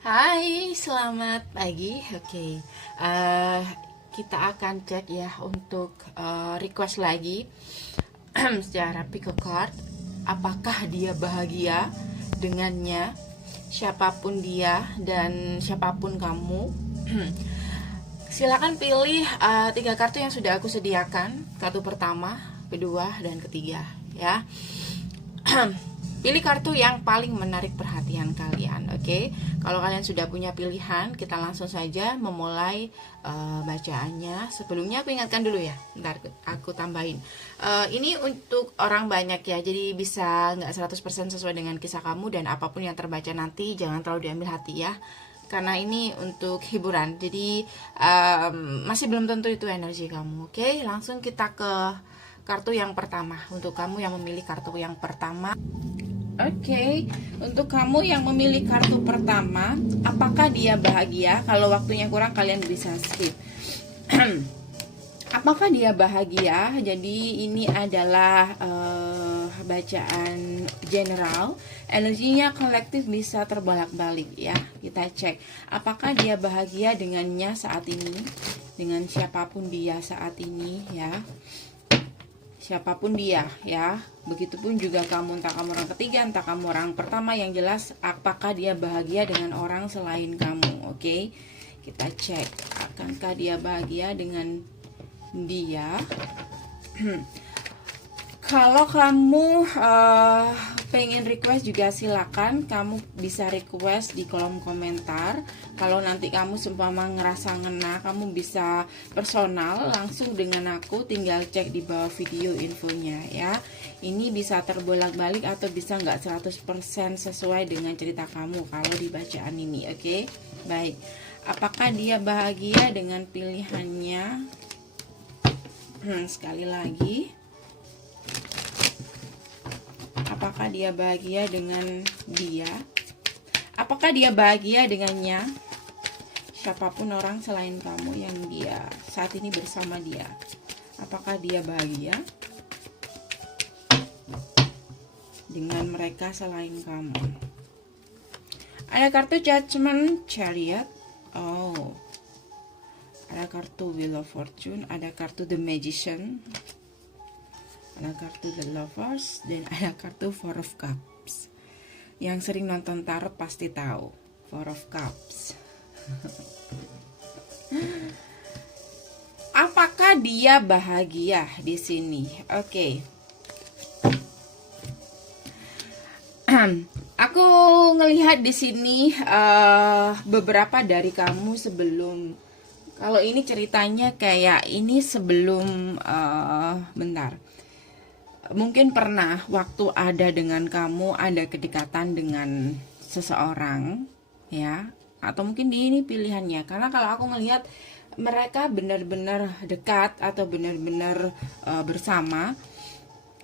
Hai, selamat pagi. Oke, eh, kita akan cek ya untuk request lagi secara pick a card. Apakah dia bahagia dengannya, siapapun dia dan siapapun kamu? Silakan pilih tiga kartu yang sudah aku sediakan. Kartu pertama, kedua, dan ketiga. Ya. Pilih kartu yang paling menarik perhatian kalian, oke? Kalau kalian sudah punya pilihan, kita langsung saja memulai bacaannya. Sebelumnya aku ingatkan dulu ya, ntar aku tambahin. Ini untuk orang banyak ya, jadi bisa nggak 100% sesuai dengan kisah kamu, dan apapun yang terbaca nanti jangan terlalu diambil hati ya. Karena ini untuk hiburan, jadi masih belum tentu itu energi kamu, oke? Langsung kita ke kartu yang pertama. Untuk kamu yang memilih kartu yang pertama, oke, untuk kamu yang memilih kartu pertama, apakah dia bahagia? Kalau waktunya kurang kalian bisa skip. Apakah dia bahagia? Jadi ini adalah bacaan general. Energinya kolektif bisa terbolak-balik ya. Kita cek apakah dia bahagia dengannya saat ini, dengan siapapun dia saat ini ya. Siapapun dia ya, begitupun juga kamu, entah kamu orang ketiga, entah kamu orang pertama, yang jelas apakah dia bahagia dengan orang selain kamu. Oke, kita cek akankah dia bahagia dengan dia. Kalau kamu pengen request juga silakan, kamu bisa request di kolom komentar. Kalau nanti kamu seumpama ngerasa ngena, kamu bisa personal langsung dengan aku, tinggal cek di bawah video infonya ya. Ini bisa terbolak-balik atau bisa nggak 100% sesuai dengan cerita kamu kalau di bacaan ini, oke? Baik, apakah dia bahagia dengan pilihannya? Sekali lagi, apakah dia bahagia dengan dia? Apakah dia bahagia dengannya? Siapapun orang selain kamu yang dia saat ini bersama dia, apakah dia bahagia dengan mereka selain kamu? Ada kartu Judgment, Chariot. Oh, ada kartu Wheel of Fortune, ada kartu The Magician, ada kartu The Lovers, dan ada kartu Four of Cups. Yang sering nonton tarot pasti tahu Four of Cups. Apakah dia bahagia di sini? Oke. Aku ngelihat di sini beberapa dari kamu sebelum, kalau ini ceritanya kayak ini sebelum bentar. Mungkin pernah waktu ada dengan kamu ada kedekatan dengan seseorang ya, atau mungkin ini pilihannya. Karena kalau aku ngelihat mereka benar-benar dekat atau benar-benar bersama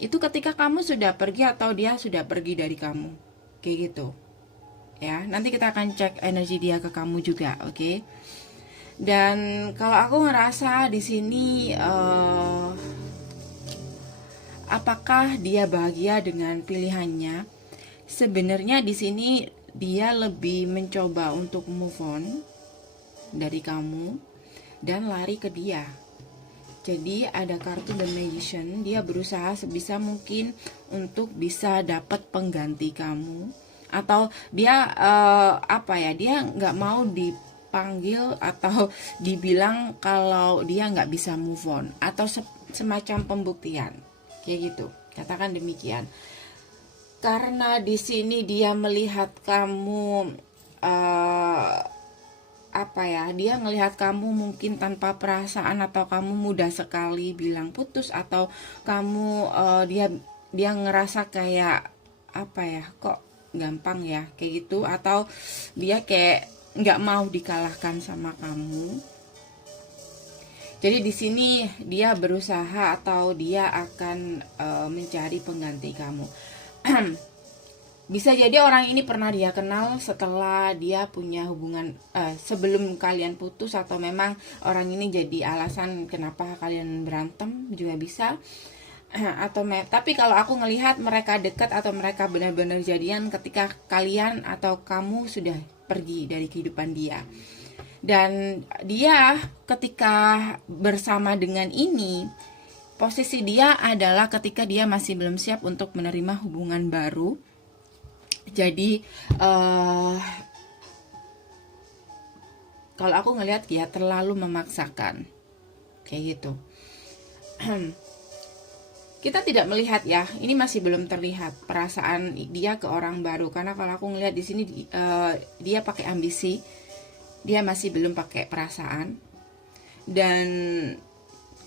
itu ketika kamu sudah pergi atau dia sudah pergi dari kamu, kayak gitu ya. Nanti kita akan cek energi dia ke kamu juga, oke? Dan kalau aku ngerasa di sini apakah dia bahagia dengan pilihannya? Sebenarnya di sini dia lebih mencoba untuk move on dari kamu dan lari ke dia. Jadi ada kartu The Magician, dia berusaha sebisa mungkin untuk bisa dapat pengganti kamu, atau dia dia nggak mau dipanggil atau dibilang kalau dia nggak bisa move on, atau semacam pembuktian kayak gitu, katakan demikian. Karena di sini dia melihat kamu dia ngelihat kamu mungkin tanpa perasaan, atau kamu mudah sekali bilang putus, atau kamu dia ngerasa kayak kok gampang ya kayak gitu, atau dia kayak nggak mau dikalahkan sama kamu. Jadi di sini dia berusaha atau dia akan mencari pengganti kamu. Bisa jadi orang ini pernah dia kenal setelah dia punya hubungan sebelum kalian putus, atau memang orang ini jadi alasan kenapa kalian berantem juga bisa. Tapi kalau aku ngelihat mereka dekat atau mereka benar-benar jadian ketika kalian atau kamu sudah pergi dari kehidupan dia. Dan dia ketika bersama dengan ini, posisi dia adalah ketika dia masih belum siap untuk menerima hubungan baru. Jadi kalau aku ngelihat dia terlalu memaksakan kayak gitu. Kita tidak melihat ya, ini masih belum terlihat perasaan dia ke orang baru, karena kalau aku ngelihat di sini dia pakai ambisi, dia masih belum pakai perasaan. Dan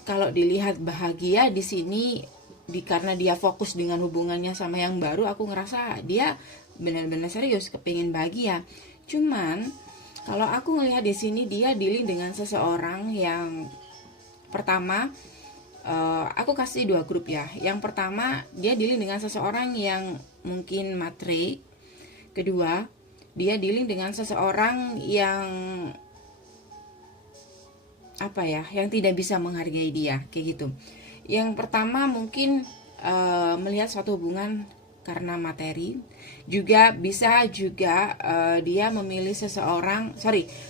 kalau dilihat bahagia di sini, karena dia fokus dengan hubungannya sama yang baru, aku ngerasa dia benar-benar serius kepingin bahagia. Cuman kalau aku ngelihat di sini dia dealing dengan seseorang yang pertama, aku kasih 2 grup ya. Yang pertama, dia dealing dengan seseorang yang mungkin matre. Kedua, dia dealing dengan seseorang yang apa ya, yang tidak bisa menghargai dia, kayak gitu. Yang pertama mungkin melihat suatu hubungan karena materi. Juga bisa juga dia memilih seseorang,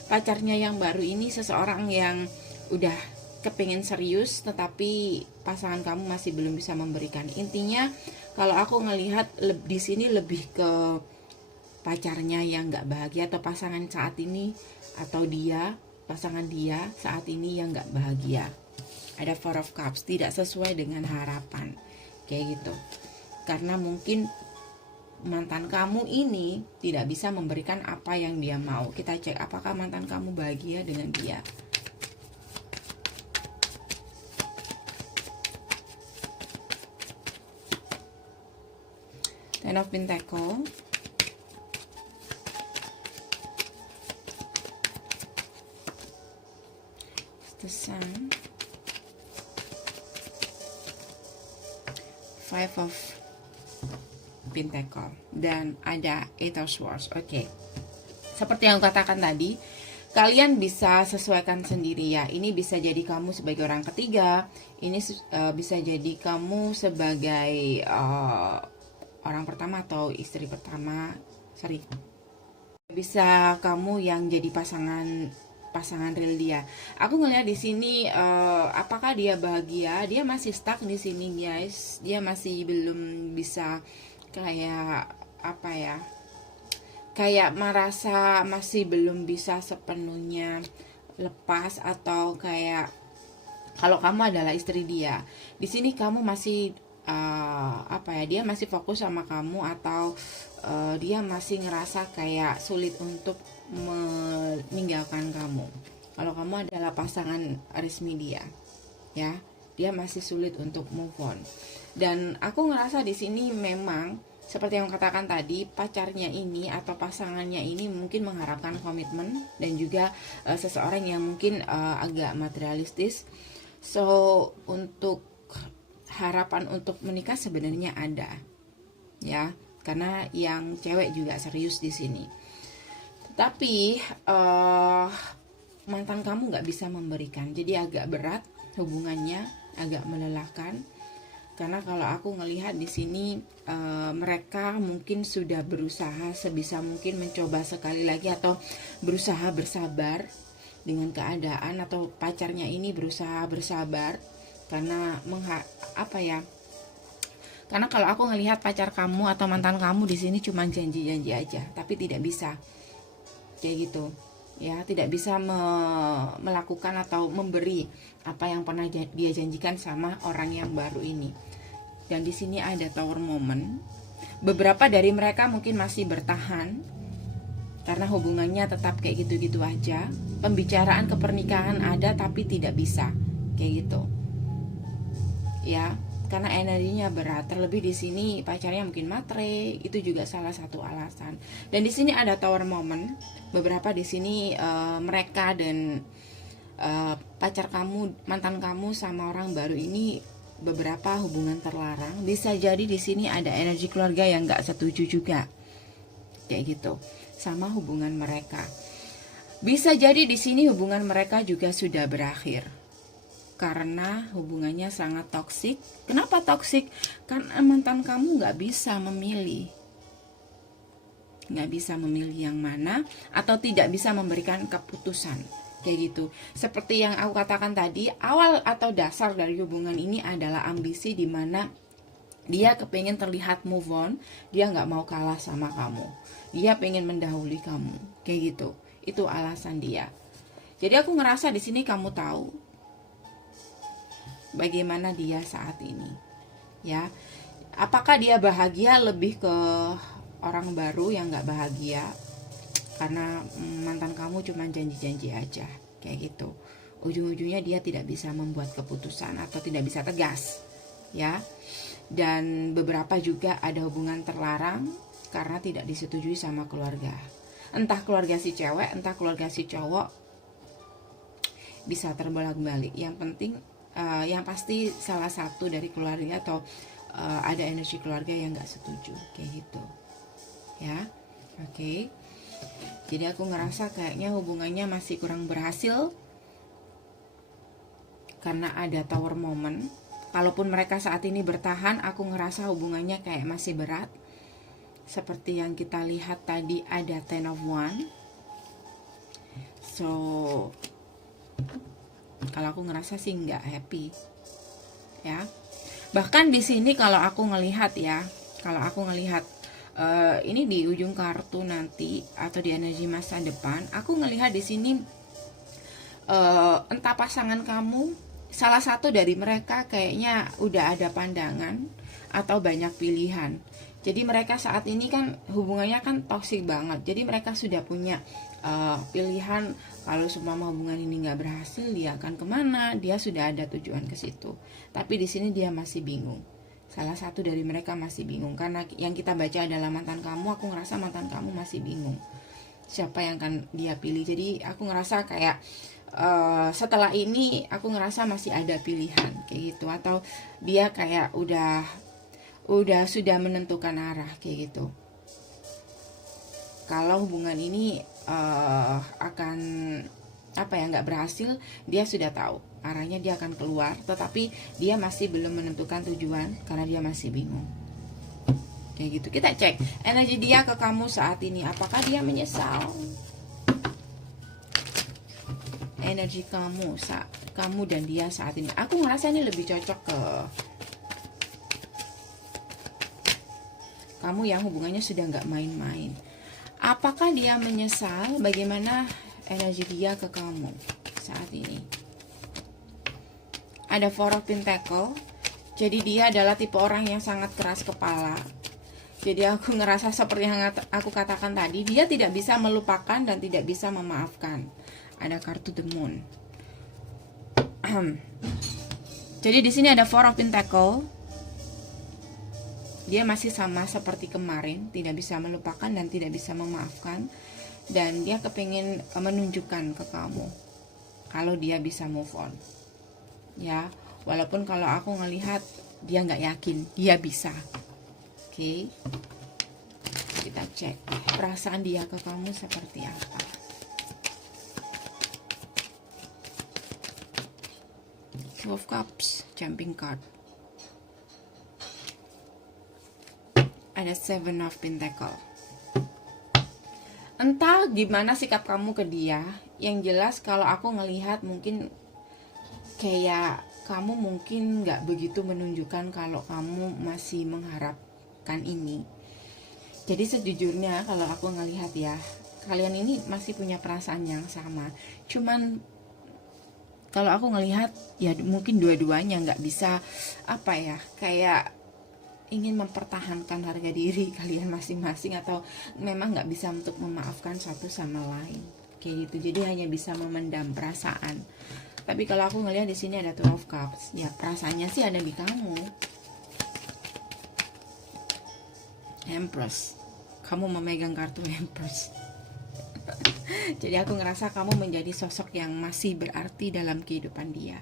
pacarnya yang baru ini seseorang yang udah kepingin serius, tetapi pasangan kamu masih belum bisa memberikan. Intinya kalau aku ngelihat di sini lebih ke pacarnya yang nggak bahagia, atau pasangan saat ini, atau pasangan dia saat ini yang nggak bahagia. Ada 4 of Cups, tidak sesuai dengan harapan, kayak gitu. Karena mungkin mantan kamu ini tidak bisa memberikan apa yang dia mau. Kita cek apakah mantan kamu bahagia dengan dia. Ten of Pentacles, the Sun, 5 of Pentacles, dan ada 8 of Swords. Oke. Seperti yang aku katakan tadi, kalian bisa sesuaikan sendiri ya. Ini bisa jadi kamu sebagai orang ketiga, ini bisa jadi kamu sebagai orang pertama atau istri pertama. Bisa kamu yang jadi pasangan real dia. Aku ngelihat di sini apakah dia bahagia? Dia masih stuck di sini, guys. Dia masih belum bisa kayak apa ya? Kayak merasa masih belum bisa sepenuhnya lepas, atau kayak kalau kamu adalah istri dia, di sini kamu masih dia masih fokus sama kamu, atau dia masih ngerasa kayak sulit untuk meninggalkan kamu. Kalau kamu adalah pasangan resmi dia, ya, dia masih sulit untuk move on. Dan aku ngerasa di sini memang seperti yang katakan tadi, pacarnya ini atau pasangannya ini mungkin mengharapkan komitmen, dan juga seseorang yang mungkin agak materialistis. So untuk harapan untuk menikah sebenarnya ada, ya, karena yang cewek juga serius di sini. Tapi mantan kamu nggak bisa memberikan, jadi agak berat hubungannya, agak melelahkan. Karena kalau aku ngelihat di sini mereka mungkin sudah berusaha sebisa mungkin mencoba sekali lagi, atau berusaha bersabar dengan keadaan, atau pacarnya ini berusaha bersabar karena karena kalau aku ngelihat pacar kamu atau mantan kamu di sini cuma janji-janji aja, tapi tidak bisa kayak gitu ya, tidak bisa melakukan atau memberi apa yang pernah dia janjikan sama orang yang baru ini. Dan di sini ada Tower Moment. Beberapa dari mereka mungkin masih bertahan karena hubungannya tetap kayak gitu-gitu aja. Pembicaraan kepernikahan ada tapi tidak bisa kayak gitu. Ya, karena energinya berat. Terlebih di sini pacarnya mungkin matre, itu juga salah satu alasan. Dan di sini ada Tower Moment. Beberapa di sini mereka dan pacar kamu, mantan kamu sama orang baru ini beberapa hubungan terlarang. Bisa jadi di sini ada energi keluarga yang nggak setuju juga, kayak gitu, sama hubungan mereka. Bisa jadi di sini hubungan mereka juga sudah berakhir karena hubungannya sangat toksik. Kenapa toksik? Karena mantan kamu nggak bisa memilih. nggak bisa memilih yang mana, atau tidak bisa memberikan keputusan, kayak gitu. Seperti yang aku katakan tadi, awal atau dasar dari hubungan ini adalah ambisi, dimana dia kepengen terlihat move on, dia nggak mau kalah sama kamu, dia pengen mendahului kamu, kayak gitu. Itu alasan dia. Jadi aku ngerasa di sini kamu tahu bagaimana dia saat ini, ya. Apakah dia bahagia, lebih ke orang baru yang nggak bahagia karena mantan kamu cuma janji-janji aja, kayak gitu. Ujung-ujungnya dia tidak bisa membuat keputusan atau tidak bisa tegas, ya. Dan beberapa juga ada hubungan terlarang karena tidak disetujui sama keluarga. Entah keluarga si cewek, entah keluarga si cowok, bisa terbolak-balik. Yang penting, yang pasti salah satu dari keluarga atau ada energi keluarga yang nggak setuju, kayak gitu, ya. Oke. Jadi aku ngerasa kayaknya hubungannya masih kurang berhasil karena ada tower moment. Kalaupun mereka saat ini bertahan, aku ngerasa hubungannya kayak masih berat. Seperti yang kita lihat tadi, ada Ten of Wands. So, kalau aku ngerasa sih nggak happy, ya. Bahkan di sini kalau aku ngelihat, ya, kalau aku ngelihat ini di ujung kartu nanti atau di energi masa depan, aku ngelihat di sini entah pasangan kamu, salah satu dari mereka kayaknya udah ada pandangan atau banyak pilihan. Jadi mereka saat ini kan hubungannya kan toksik banget. Jadi mereka sudah punya pilihan, kalau semua hubungan ini nggak berhasil, dia akan kemana? Dia sudah ada tujuan ke situ. Tapi di sini dia masih bingung. Salah satu dari mereka masih bingung karena yang kita baca adalah mantan kamu. Aku ngerasa mantan kamu masih bingung siapa yang akan dia pilih. Jadi aku ngerasa kayak setelah ini aku ngerasa masih ada pilihan, kayak gitu. Atau dia kayak udah sudah menentukan arah, kayak gitu. Kalau hubungan ini akan nggak berhasil, dia sudah tahu arahnya, dia akan keluar, tetapi dia masih belum menentukan tujuan karena dia masih bingung, kayak gitu. Kita cek energi dia ke kamu saat ini, apakah dia menyesal? Energi kamu dan dia saat ini, aku ngerasa ini lebih cocok ke kamu yang hubungannya sudah nggak main-main. Apakah dia menyesal? Bagaimana energi dia ke kamu saat ini? Ada Four of Pentacles. Jadi dia adalah tipe orang yang sangat keras kepala. Jadi aku ngerasa seperti yang aku katakan tadi, dia tidak bisa melupakan dan tidak bisa memaafkan. Ada kartu The Moon. Jadi di sini ada Four of Pentacles. Dia masih sama seperti kemarin, tidak bisa melupakan dan tidak bisa memaafkan. Dan dia kepingin menunjukkan ke kamu kalau dia bisa move on, ya. Walaupun kalau aku ngelihat dia nggak yakin dia bisa. Oke. Kita cek perasaan dia ke kamu seperti apa. Two of Cups, jumping card. Ada Seven of Pentacles. Entah gimana sikap kamu ke dia. Yang jelas kalau aku ngelihat mungkin kayak kamu mungkin nggak begitu menunjukkan kalau kamu masih mengharapkan ini. Jadi sejujurnya kalau aku ngelihat, ya, kalian ini masih punya perasaan yang sama. Cuman kalau aku ngelihat, ya mungkin dua-duanya nggak bisa kayak ingin mempertahankan harga diri kalian masing-masing, atau memang nggak bisa untuk memaafkan satu sama lain, kayak gitu. Jadi hanya bisa memendam perasaan. Tapi kalau aku ngelihat di sini ada Two of Cups, ya perasaannya sih ada di kamu. Empress, kamu memegang kartu Empress. Jadi aku ngerasa kamu menjadi sosok yang masih berarti dalam kehidupan dia.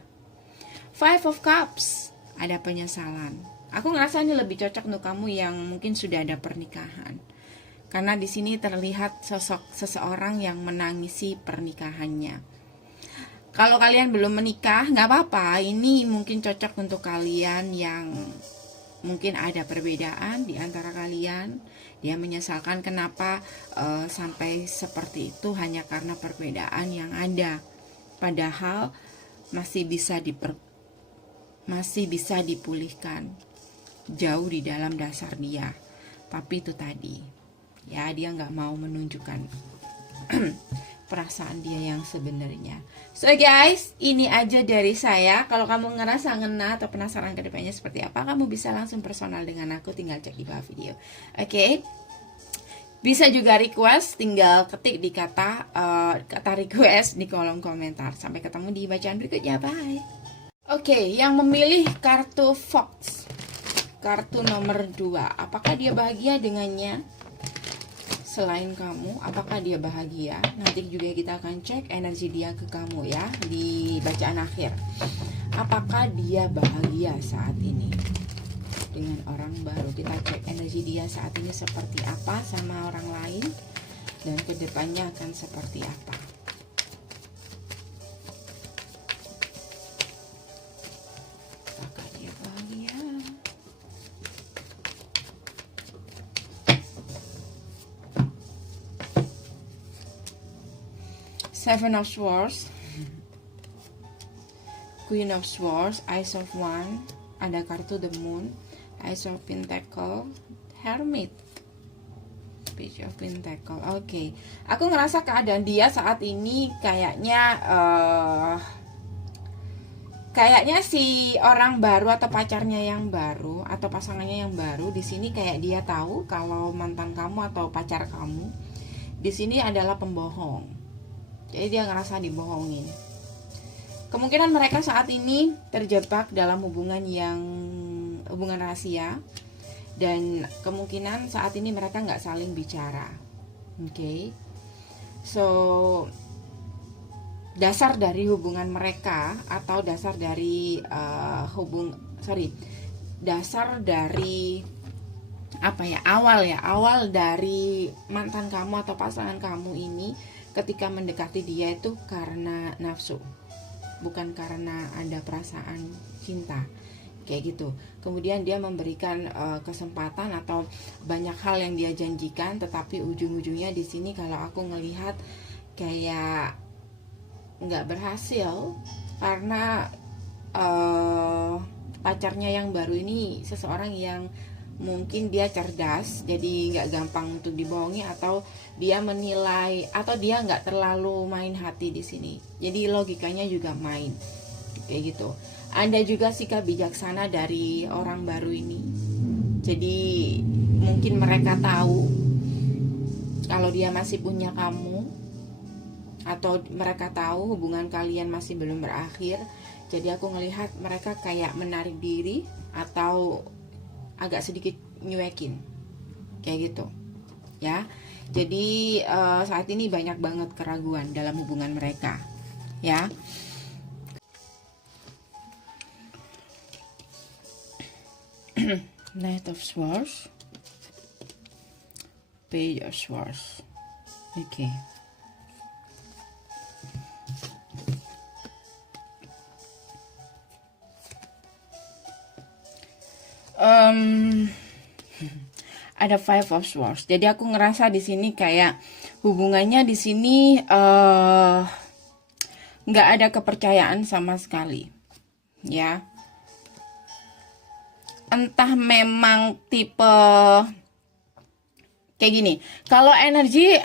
Five of Cups, ada penyesalan. Aku ngerasa ini lebih cocok untuk kamu yang mungkin sudah ada pernikahan. Karena di sini terlihat sosok seseorang yang menangisi pernikahannya. Kalau kalian belum menikah, nggak apa-apa. Ini mungkin cocok untuk kalian yang mungkin ada perbedaan di antara kalian. Dia menyesalkan kenapa sampai seperti itu hanya karena perbedaan yang ada. Padahal masih bisa dipulihkan jauh di dalam dasar dia. Tapi itu tadi, ya, dia nggak mau menunjukkan perasaan dia yang sebenarnya. So guys, ini aja dari saya. Kalau kamu ngerasa ngena atau penasaran ke depannya seperti apa, kamu bisa langsung personal dengan aku, tinggal cek di bawah video. Oke? Bisa juga request, tinggal ketik di kata request di kolom komentar. Sampai ketemu di bacaan berikutnya. Bye. Oke, yang memilih kartu Fox, kartu nomor 2, apakah dia bahagia dengannya? Selain kamu, apakah dia bahagia? Nanti juga kita akan cek energi dia ke kamu ya, di bacaan akhir. Apakah dia bahagia saat ini dengan orang baru? Kita cek energi dia saat ini seperti apa sama orang lain, dan kedepannya akan seperti apa. Apakah dia bahagia? Seven of Swords, Queen of Swords, Ace of Wands, ada kartu The Moon, Ace of Pentacle, Hermit, Page of Pentacle. Oke. Aku ngerasa keadaan dia saat ini kayaknya si orang baru atau pacarnya yang baru atau pasangannya yang baru di sini kayak dia tahu kalau mantan kamu atau pacar kamu di sini adalah pembohong. Jadi dia ngerasa dibohongin. Kemungkinan mereka saat ini terjebak dalam hubungan rahasia, dan kemungkinan saat ini mereka nggak saling bicara. Oke. So dasar dari hubungan mereka atau dasar dari awal dari mantan kamu atau pasangan kamu ini ketika mendekati dia itu karena nafsu, bukan karena ada perasaan cinta, kayak gitu. Kemudian dia memberikan kesempatan atau banyak hal yang dia janjikan, tetapi ujung-ujungnya di sini kalau aku ngelihat kayak nggak berhasil karena pacarnya yang baru ini seseorang yang mungkin dia cerdas, jadi nggak gampang untuk dibohongi, atau dia menilai, atau dia nggak terlalu main hati di sini. Jadi logikanya juga main, kayak gitu. Ada juga sikap bijaksana dari orang baru ini. Jadi mungkin mereka tahu kalau dia masih punya kamu, atau mereka tahu hubungan kalian masih belum berakhir. Jadi aku ngelihat mereka kayak menarik diri atau agak sedikit nyuekin, kayak gitu ya. Jadi saat ini banyak banget keraguan dalam hubungan mereka ya. Knight of Swords, Page of Swords. Oke. Ada Five of Swords. Jadi aku ngerasa di sini kayak hubungannya di sini nggak ada kepercayaan sama sekali, ya. Entah memang tipe kayak gini. Kalau energi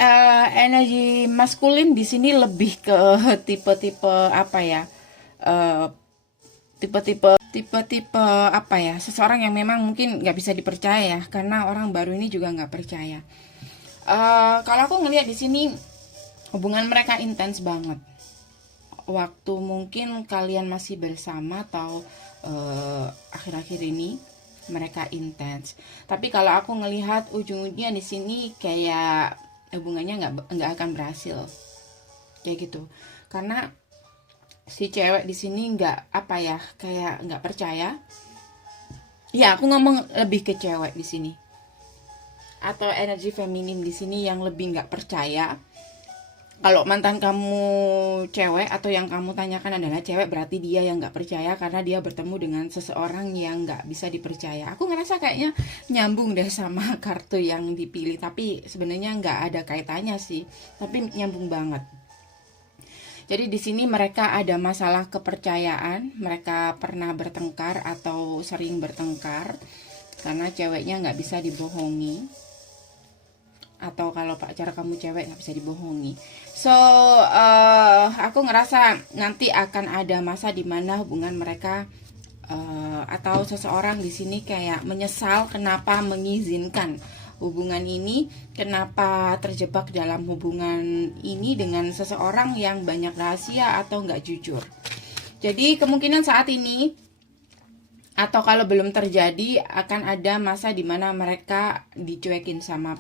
maskulin di sini lebih ke tipe-tipe apa ya? Tipe-tipe apa ya, seseorang yang memang mungkin nggak bisa dipercaya karena orang baru ini juga nggak percaya. Kalau aku ngelihat di sini hubungan mereka intens banget. Waktu mungkin kalian masih bersama atau akhir-akhir ini mereka intens. Tapi kalau aku ngelihat ujung-ujungnya di sini kayak hubungannya nggak akan berhasil, kayak gitu. Karena si cewek di sini kayak nggak percaya. Ya, aku ngomong lebih ke cewek di sini, atau energi feminim di sini yang lebih nggak percaya Kalau mantan kamu cewek atau yang kamu tanyakan adalah cewek, berarti dia yang nggak percaya karena dia bertemu dengan seseorang yang nggak bisa dipercaya. Aku ngerasa kayaknya nyambung deh sama kartu yang dipilih, tapi sebenarnya nggak ada kaitannya sih, tapi nyambung banget. Jadi di sini mereka ada masalah kepercayaan, mereka pernah bertengkar atau sering bertengkar karena ceweknya nggak bisa dibohongi, atau kalau pacar kamu cewek nggak bisa dibohongi. So aku ngerasa nanti akan ada masa dimana hubungan mereka atau seseorang di sini kayak menyesal kenapa mengizinkan hubungan ini, kenapa terjebak dalam hubungan ini dengan seseorang yang banyak rahasia atau nggak jujur. Jadi kemungkinan saat ini, atau kalau belum terjadi, akan ada masa dimana mereka dicuekin sama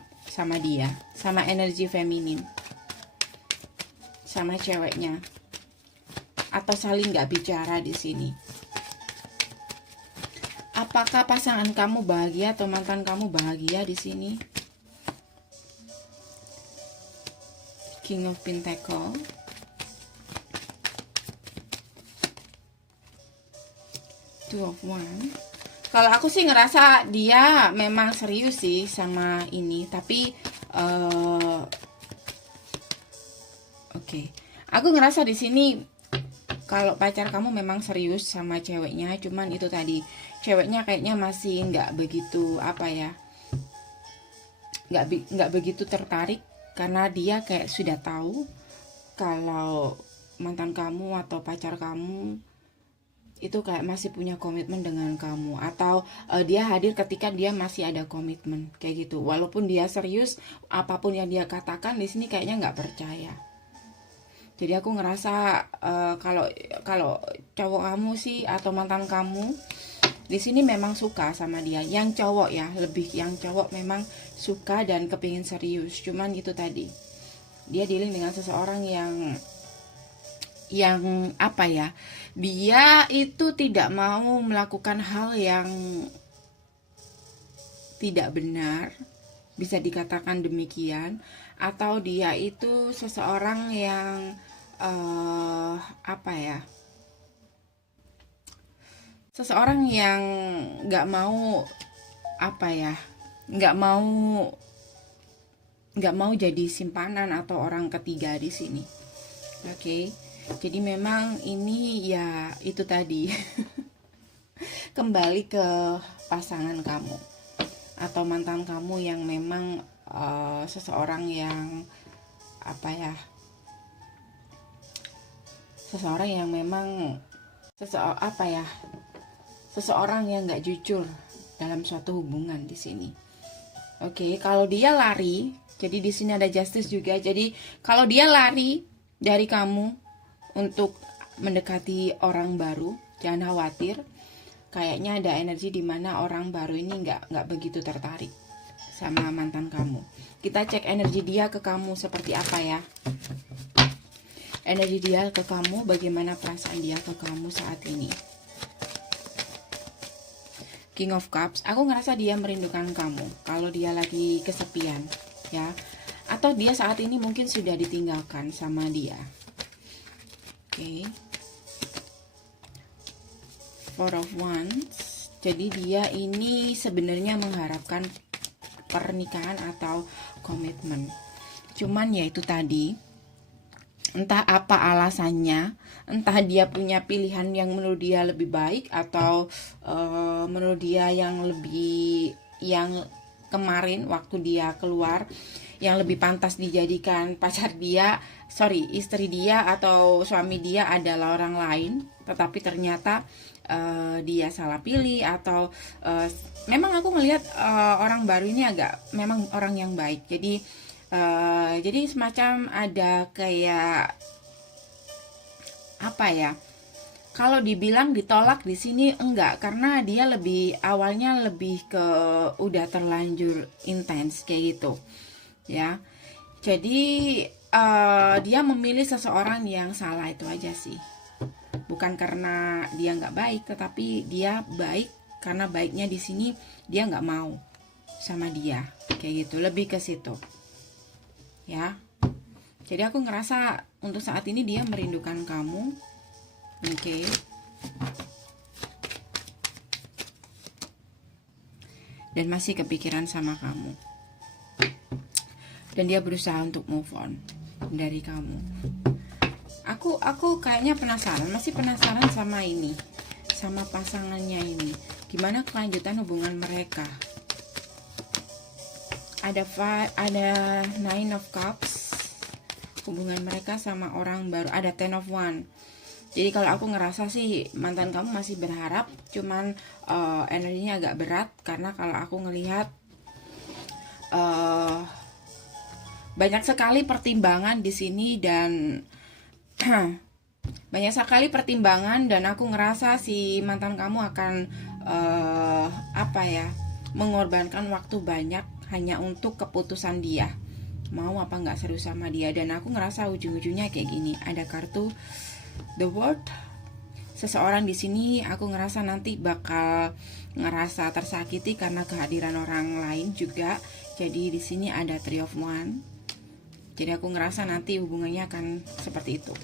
dia, sama energi feminin, sama ceweknya, atau saling nggak bicara di sini. Apakah pasangan kamu bahagia atau mantan kamu bahagia di sini? King of Pentacle, Two of Wands. Kalau aku sih ngerasa dia memang serius sih sama ini, tapi oke. Aku ngerasa di sini kalau pacar kamu memang serius sama ceweknya, cuman itu tadi ceweknya kayaknya masih nggak begitu nggak begitu tertarik karena dia kayak sudah tahu kalau mantan kamu atau pacar kamu itu kayak masih punya komitmen dengan kamu, atau dia hadir ketika dia masih ada komitmen kayak gitu. Walaupun dia serius, apapun yang dia katakan di sini kayaknya nggak percaya. Jadi aku ngerasa kalau cowok kamu sih atau mantan kamu di sini memang suka sama dia. Yang cowok ya, lebih yang cowok memang suka dan kepingin serius. Cuman itu tadi, dia dealing dengan seseorang yang apa ya, dia itu tidak mau melakukan hal yang tidak benar, bisa dikatakan demikian, atau dia itu seseorang yang apa ya, seseorang yang nggak mau nggak mau jadi simpanan atau orang ketiga di sini. Oke. Jadi memang ini ya itu tadi kembali ke pasangan kamu atau mantan kamu yang memang seseorang yang seseorang yang memang seseorang yang nggak jujur dalam suatu hubungan di sini. Oke, kalau dia lari, jadi di sini ada justice juga. Jadi kalau dia lari dari kamu untuk mendekati orang baru, jangan khawatir. Kayaknya ada energi di mana orang baru ini nggak begitu tertarik sama mantan kamu. Kita cek energi dia ke kamu seperti apa ya. Energi dia ke kamu, bagaimana perasaan dia ke kamu saat ini. King of Cups, aku ngerasa dia merindukan kamu. Kalau dia lagi kesepian, ya, atau dia saat ini mungkin sudah ditinggalkan sama dia. Oke. Four of Wands. Jadi dia ini sebenarnya mengharapkan pernikahan atau komitmen. Cuman ya itu tadi, entah apa alasannya, entah dia punya pilihan yang menurut dia lebih baik, atau menurut dia yang kemarin waktu dia keluar yang lebih pantas dijadikan istri dia atau suami dia adalah orang lain, tetapi ternyata dia salah pilih, atau memang aku melihat orang baru ini memang orang yang baik. Jadi semacam ada kayak kalau dibilang ditolak di sini enggak, karena dia awalnya lebih ke udah terlanjur intens kayak gitu. Ya, jadi dia memilih seseorang yang salah, itu aja sih. Bukan karena dia nggak baik, tetapi dia baik karena baiknya di sini dia nggak mau sama dia, kayak gitu. Lebih ke situ, ya. Jadi aku ngerasa untuk saat ini dia merindukan kamu. Oke. Dan masih kepikiran sama kamu. Dan dia berusaha untuk move on dari kamu. Aku kayaknya penasaran, masih penasaran sama ini, sama pasangannya ini. Gimana kelanjutan hubungan mereka? Ada Nine of Cups, hubungan mereka sama orang baru. Ada Ten of One. Jadi kalau aku ngerasa sih mantan kamu masih berharap, cuman energinya agak berat karena kalau aku ngelihat banyak sekali pertimbangan di sini dan banyak sekali pertimbangan dan aku ngerasa si mantan kamu akan mengorbankan waktu banyak hanya untuk keputusan dia mau apa nggak seru sama dia. Dan aku ngerasa ujung-ujungnya kayak gini, ada kartu The World. Seseorang di sini aku ngerasa nanti bakal ngerasa tersakiti karena kehadiran orang lain juga. Jadi di sini ada Three of One. Jadi aku ngerasa nanti hubungannya akan seperti itu,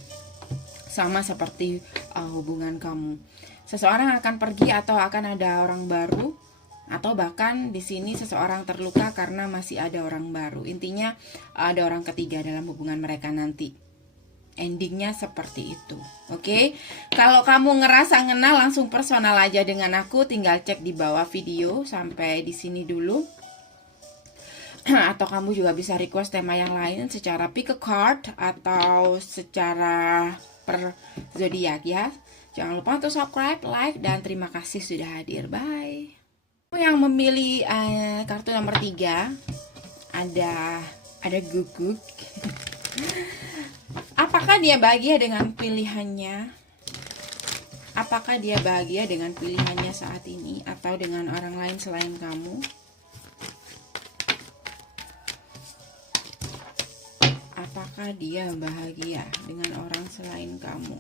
sama seperti hubungan kamu. Seseorang akan pergi atau akan ada orang baru, atau bahkan di sini seseorang terluka karena masih ada orang baru. Intinya ada orang ketiga dalam hubungan mereka nanti. Endingnya seperti itu. Oke? Kalau kamu ngerasa kenal, langsung personal aja dengan aku, tinggal cek di bawah video. Sampai di sini dulu. Atau kamu juga bisa request tema yang lain secara pick a card atau secara per zodiak ya. Jangan lupa untuk subscribe, like, dan terima kasih sudah hadir. Bye. Yang memilih kartu nomor 3 ada Guguk. Apakah dia bahagia dengan pilihannya? Apakah dia bahagia dengan pilihannya saat ini atau dengan orang lain selain kamu? Apakah dia bahagia dengan orang selain kamu?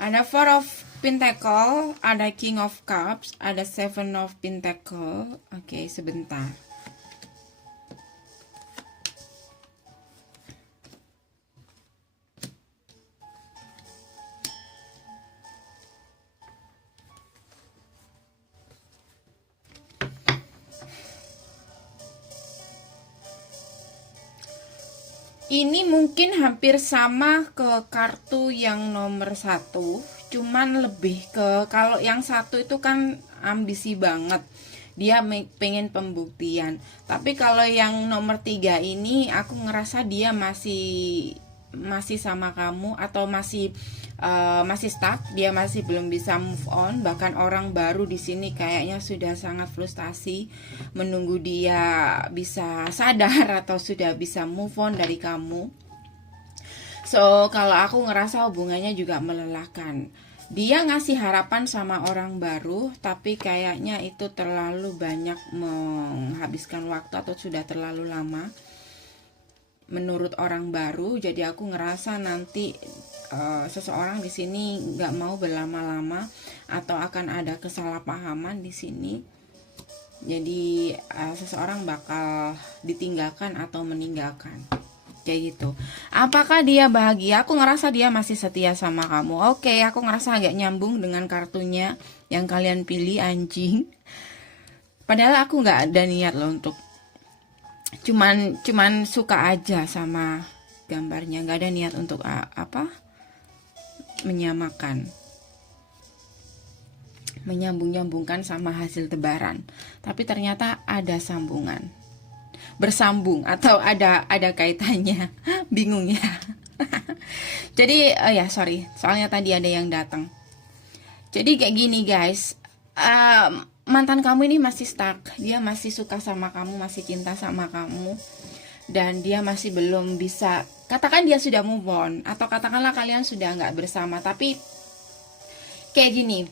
Ada Four of Pentacle, ada King of Cups, ada Seven of Pentacle. Oke, sebentar. Ini mungkin hampir sama ke kartu yang nomor 1, cuman lebih ke, kalau yang 1 itu kan ambisi banget, dia pengen pembuktian. Tapi kalau yang nomor 3 ini aku ngerasa dia masih sama kamu atau masih stuck, dia masih belum bisa move on. Bahkan orang baru di sini kayaknya sudah sangat frustasi menunggu dia bisa sadar atau sudah bisa move on dari kamu. So kalau aku ngerasa hubungannya juga melelahkan. Dia ngasih harapan sama orang baru, tapi kayaknya itu terlalu banyak menghabiskan waktu atau sudah terlalu lama menurut orang baru. Jadi aku ngerasa nanti seseorang di sini nggak mau berlama-lama atau akan ada kesalahpahaman di sini. Jadi seseorang bakal ditinggalkan atau meninggalkan, kayak gitu. Apakah dia bahagia? Aku ngerasa dia masih setia sama kamu. Oke, aku ngerasa agak nyambung dengan kartunya yang kalian pilih, anjing. Padahal aku nggak ada niat loh untuk cuman suka aja sama gambarnya, nggak ada niat untuk menyambung-nyambungkan sama hasil tebaran. Tapi ternyata ada sambungan, bersambung atau ada kaitannya. Bingung ya. Jadi soalnya tadi ada yang datang. Jadi kayak gini guys, mantan kamu ini masih stuck. Dia masih suka sama kamu, masih cinta sama kamu, dan dia masih belum bisa, katakan dia sudah move on, atau katakanlah kalian sudah nggak bersama. Tapi kayak gini,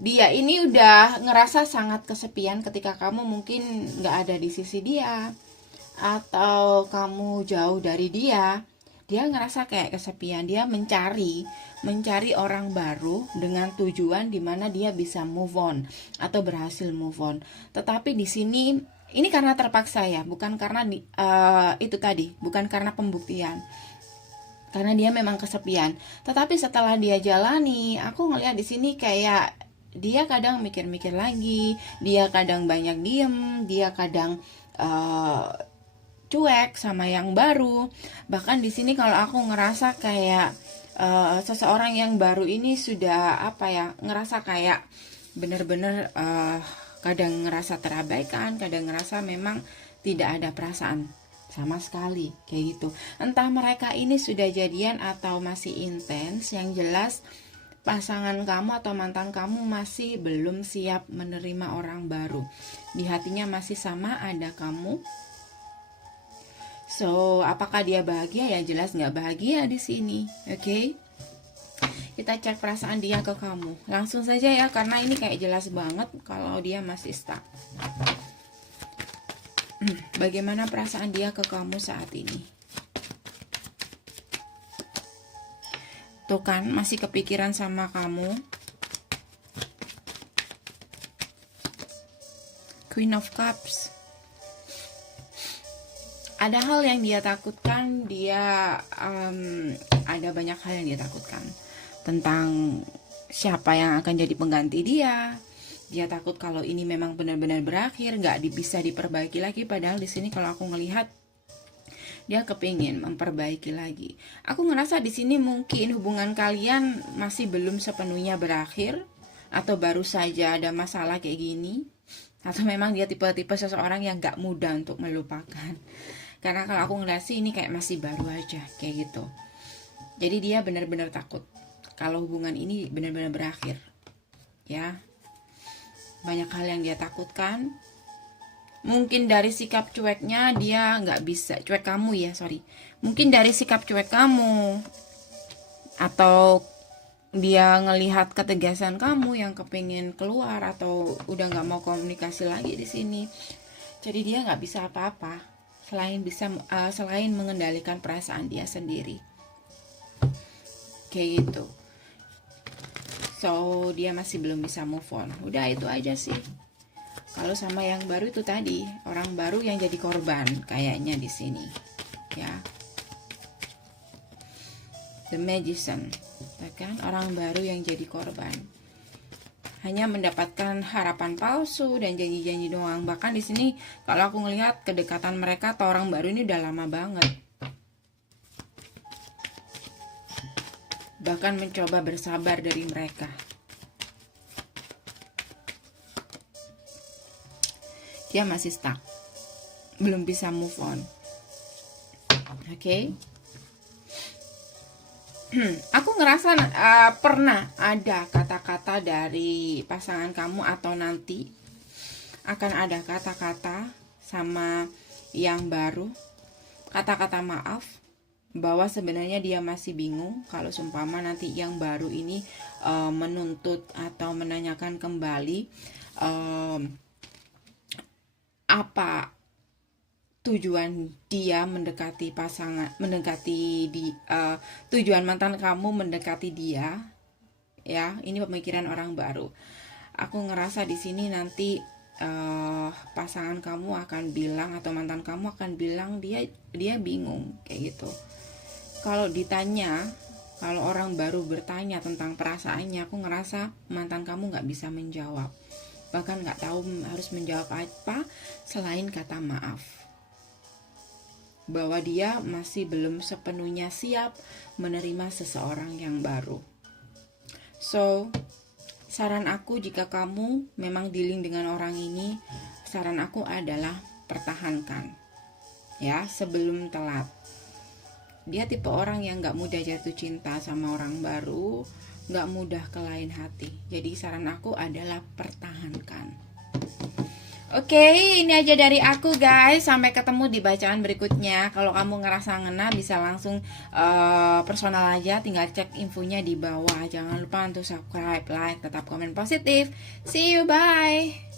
dia ini udah ngerasa sangat kesepian ketika kamu mungkin nggak ada di sisi dia, atau kamu jauh dari dia. Dia ngerasa kayak kesepian, dia mencari orang baru dengan tujuan dimana dia bisa move on atau berhasil move on. Tetapi di sini ini karena terpaksa ya, bukan karena itu tadi, bukan karena pembuktian. Karena dia memang kesepian. Tetapi setelah dia jalani, aku ngeliat di sini kayak dia kadang mikir-mikir lagi, dia kadang banyak diem, dia kadang cuek sama yang baru. Bahkan di sini kalau aku ngerasa kayak seseorang yang baru ini sudah ngerasa kayak bener-bener kadang ngerasa terabaikan, kadang ngerasa memang tidak ada perasaan sama sekali kayak gitu. Entah mereka ini sudah jadian atau masih intens, yang jelas pasangan kamu atau mantan kamu masih belum siap menerima orang baru. Di hatinya masih sama ada kamu. So, apakah dia bahagia? Ya jelas nggak bahagia di sini, oke? Kita cek perasaan dia ke kamu. Langsung saja ya, karena ini kayak jelas banget kalau dia masih stuck. Bagaimana perasaan dia ke kamu saat ini? Tuh kan, masih kepikiran sama kamu. Queen of Cups. Ada hal yang dia takutkan, ada banyak hal yang dia takutkan tentang siapa yang akan jadi pengganti dia. Dia takut kalau ini memang benar-benar berakhir, nggak bisa diperbaiki lagi. Padahal di sini kalau aku ngelihat dia kepingin memperbaiki lagi. Aku ngerasa di sini mungkin hubungan kalian masih belum sepenuhnya berakhir, atau baru saja ada masalah kayak gini, atau memang dia tipe-tipe seseorang yang nggak mudah untuk melupakan. Karena kalau aku ngeliat sih ini kayak masih baru aja kayak gitu. Jadi dia benar-benar takut kalau hubungan ini benar-benar berakhir. Ya. Banyak hal yang dia takutkan. Mungkin dari sikap cueknya dia nggak bisa, cuek kamu ya, sorry. Mungkin dari sikap cuek kamu, atau dia ngelihat ketegasan kamu yang kepingin keluar, atau udah nggak mau komunikasi lagi di sini. Jadi dia nggak bisa apa-apa selain mengendalikan perasaan dia sendiri. Kayak gitu. So, dia masih belum bisa move on. Udah itu aja sih. Kalau sama yang baru itu tadi, orang baru yang jadi korban kayaknya di sini. Ya. The Magician, kan? Orang baru yang jadi korban. Hanya mendapatkan harapan palsu dan janji-janji doang. Bahkan di sini kalau aku ngelihat kedekatan mereka atau orang baru ini udah lama banget. Bahkan mencoba bersabar dari mereka. Dia masih stuck. Belum bisa move on. Oke? Aku ngerasa pernah ada kata-kata dari pasangan kamu, atau nanti akan ada kata-kata sama yang baru, kata-kata maaf, bahwa sebenarnya dia masih bingung kalau seumpama nanti yang baru ini menuntut atau menanyakan kembali apa tujuan dia mendekati pasangan, tujuan mantan kamu mendekati dia. Ya, ini pemikiran orang baru. Aku ngerasa di sini nanti pasangan kamu akan bilang, atau mantan kamu akan bilang dia bingung kayak gitu. Kalau ditanya, kalau orang baru bertanya tentang perasaannya, aku ngerasa mantan kamu nggak bisa menjawab, bahkan nggak tahu harus menjawab apa selain kata maaf. Bahwa dia masih belum sepenuhnya siap menerima seseorang yang baru. So, saran aku jika kamu memang dealing dengan orang ini, saran aku adalah pertahankan. Ya, sebelum telat. Dia tipe orang yang gak mudah jatuh cinta sama orang baru, gak mudah ke lain hati. Jadi saran aku adalah pertahankan. Oke, ini aja dari aku guys. Sampai ketemu di bacaan berikutnya. Kalau kamu ngerasa ngena, bisa langsung personal aja. Tinggal cek infonya di bawah. Jangan lupa untuk subscribe, like, tetap komen positif. See you, bye.